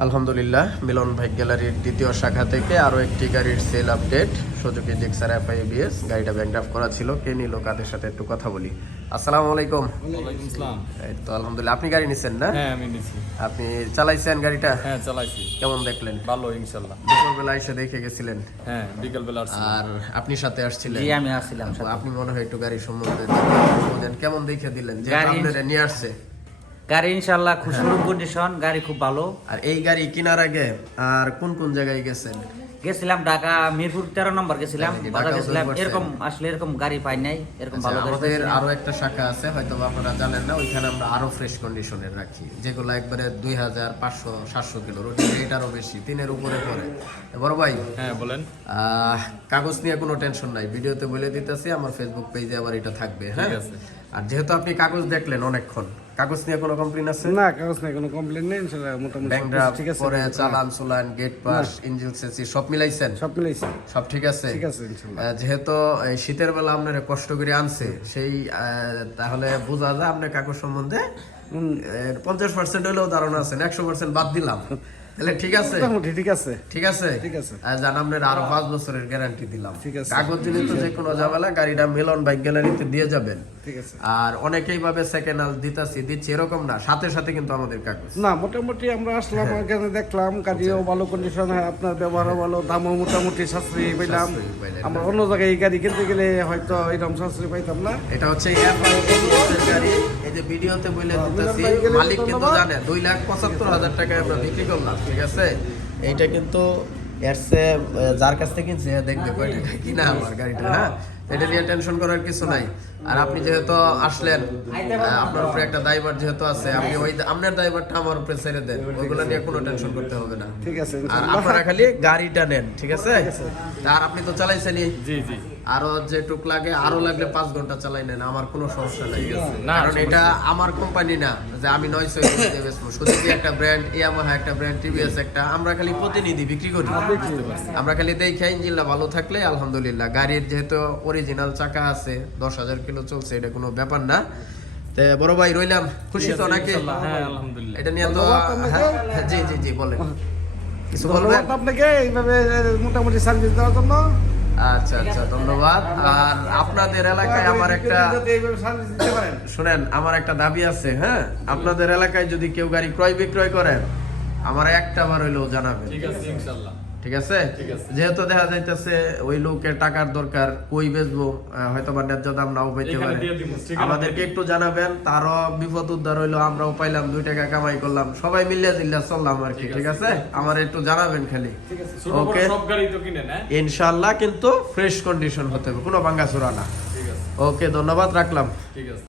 আলহামদুলিল্লাহ, মিলন ভাই গ্যালারির দ্বিতীয় শাখা থেকে আরও একটি গাড়ির sell update. Suzuki Gixxer FI ABS গাড়িটা ব্যাংক করা ছিল। কে নিল, কাদের সাথে একটু কথা বলি। আসসালামু আলাইকুম। ওয়ালাইকুম আসসালাম। এই তো আলহামদুলিল্লাহ, আপনি গাড়ি নিছেন না? হ্যাঁ, আমি নিছি। আপনি চালাইছেন গাড়িটা? হ্যাঁ, চালাইছি। কেমন দেখলেন? ভালো, ইনশাআল্লাহ। দুপুরবেলা এসে দেখে গেছিলেন? হ্যাঁ, বিকেল বেলা আসছি। আর আপনি সাথে আসছিলেন? জি, আমি আসছিলাম সাথে। আপনি মনে হয় একটু গাড়ি সম্বন্ধে বলেন, কেমন দেখে দিলেন যে গাড়ি- আপনারা নিয়ে আসছে? গাড়ি ইনশাআল্লাহ খুব সুন্দর কন্ডিশন, গাড়ি খুব ভালো। আর এই গাড়ি কেনার আগে আর কোন কোন জায়গায় গেছেন? গেছিলাম ঢাকা মিরপুর 13 নম্বর গেছিলাম, ঢাকা বাজার গেছিলাম। করছেন? এরকম আসলে এরকম গাড়ি পাই নাই, এরকম আচ্ছা, ভালো গাড়ি আমাদের পাইছি না। আরো একটা শাখা আছে, হয়তো আপনারা জানেন না। ওইখানে আমরা আরো ফ্রেশ কন্ডিশনের রাখি, যেগুলো একবারে 2500-700 কিলো এটারও বেশি, 3-এর উপরে পড়ে। বড় ভাই, হ্যাঁ, বলেন। কাগজ নিয়ে কোনো টেনশন নাই, ভিডিওতে বলে দিতেছি, আমার ফেসবুক পেজে আবার এটা থাকবে। হ্যাঁ, ঠিক আছে। আর যেহেতু আপনি কাগজ দেখলেন অনেকক্ষণ, কাগজ নিয়ে কোনো কমপ্লেন আছে? না, কাগজ নাই, কোনো কমপ্লেন নেই, ইনশাআল্লাহ মোটামুটি সব ব্যাংকড্রাফট কিছু ঠিক আছে। পরে চালান চুলান, গেট পাস, ইঞ্জিন সেসি সব মিলাইছেন? সব মিলাইছি, সব ঠিক আছে? ঠিক আছে ইনশাআল্লাহ। যেহেতু এই শীতের বেলা আপনারা কষ্ট করে আনছে, সেই তাহলে বোঝা যায় আপনার কাগজ সম্বন্ধে 50% হলেও ধারণা আছে, 100% বাদ দিলাম, তাহলে ঠিক আছে? মোটামুটি ঠিক আছে। ঠিক আছে, ঠিক আছে। জান আপনার আরো 5 বছরের গ্যারান্টি দিলাম। ঠিক আছে। কাগজ দিলে তো যে কোনো ঝামেলা, গাড়িটা মিলন বাইক গ্যালারিতে দিয়ে যাবেন। ঠিক আছে। আর অনেকেই ভাবে সেকেন্ড হ্যান্ড দিচ্ছি, এরকম না, সাথে সাথে কিন্তু আমাদের কাগজ। না, মোটামুটি আমরা আসলাম, এখানে দেখলাম গাড়িও ভালো কন্ডিশন, আপনার ব্যবহারও ভালো, দামও মোটামুটি সাশ্রয়ী পেলাম। সাশ্রয়ী পাইলেন। আমরা অন্য জায়গায় এই গাড়ি কিনতে গেলে হয়তো এরকম সাশ্রয়ী পাইতাম না। এটা হচ্ছে FI এর গাড়ি। এই যে ভিডিওতে বলে দিতেছি, মালিক কিন্তু জানে 2,75,000 টাকায় আমরা বিক্রি করলাম। ঠিক আছে, এইটা কিন্তু এর চেয়ে যার কাছ থেকে কিনছে দেখবে কয় টাকা কিনা আমার গাড়িটা। হ্যাঁ, এটা নিয়ে টেনশন করার কিছু নাই। আর আপনি যেহেতু আসলেন, আপনার উপরে একটা দায়ভার যেহেতু আছে, আপনি ওই আপনার দায়ভারটা আমার উপরে ছেড়ে দেন, ওইগুলো নিয়ে কোনো টেনশন করতে হবে না। ঠিক আছে আর ইনশাআল্লাহ। আপনারা খালি গাড়িটা নেন, ঠিক আছে? আর আপনি তো চালাইছেনই, জি, জি। আরো যেটুক লাগে, আরো লাগলে 5 ঘন্টা চালাই নেন, আমার কোনো সমস্যা নাই। না, কারণ এটা আমার কোম্পানি না যে আমি 900 দিয়ে বেচবো। সুজুকি একটা ব্র্যান্ড, ইয়ামাহা একটা ব্র্যান্ড, টিভিএস একটা, আমরা খালি প্রতিনিধি বিক্রি করি। আমরা খালি দেখি ইঞ্জিনটা ভালো থাকলে আলহামদুলিল্লাহ। গাড়ির যেহেতু অরিজিনাল চাকা আছে, 10,000 কিলো চলছে, এটা কোনো ব্যাপার না। তে বড় ভাই রইলাম, খুশি তো নাকি? ইনশাআল্লাহ, হ্যাঁ, আলহামদুলিল্লাহ। এটা নিয়ে তো ধন্যবাদ আপনাকে। হ্যাঁ, জি জি জি বলেন, কিছু বলবেন? ধন্যবাদ আপনাকে এইভাবে মোটামুটি সার্ভিস দেওয়ার জন্য। আচ্ছা আচ্ছা, ধন্যবাদ। আর আপনাদের এলাকায় আমার একটা, এইভাবে সার্ভিস দিতে পারেন। শুনেন, আমার একটা দাবি আছে। হ্যাঁ, আপনাদের এলাকায় যদি কেউ গাড়ি ক্রয় বিক্রয় করেন, আমার একটা বার হইলেও জানাবেন। ঠিক আছে, ইনশাআল্লাহ। ঠিক আছে? ঠিক আছে। যেহেতু দেখা যাইতেছে ওই লোকের টাকার দরকার, কই বেচবো, হয়তো বা ন্যায্য দাম নাও পাইতে এখানে পারে। দিয়ে দিব, ঠিকানা আমাদেরকে একটু জানাবেন, তারও বিপদ উদ্ধার হইলো, আমরাও পাইলাম, 2 টাকা কামাই করলাম, সবাই মিলিয়ে জিল্লা চললাম আর কি। ঠিক আছে, আমার একটু জানাবেন খালি। ছোট বড় ওকে, সব গাড়ি তো কিনেন, হ্যাঁ? ইনশাআল্লাহ, কিন্তু ফ্রেশ কন্ডিশন হতে হবে, কোনো ভাঙ্গাচোরা না। ঠিক আছে, ওকে, ধন্যবাদ, রাখলাম। ঠিক আছে।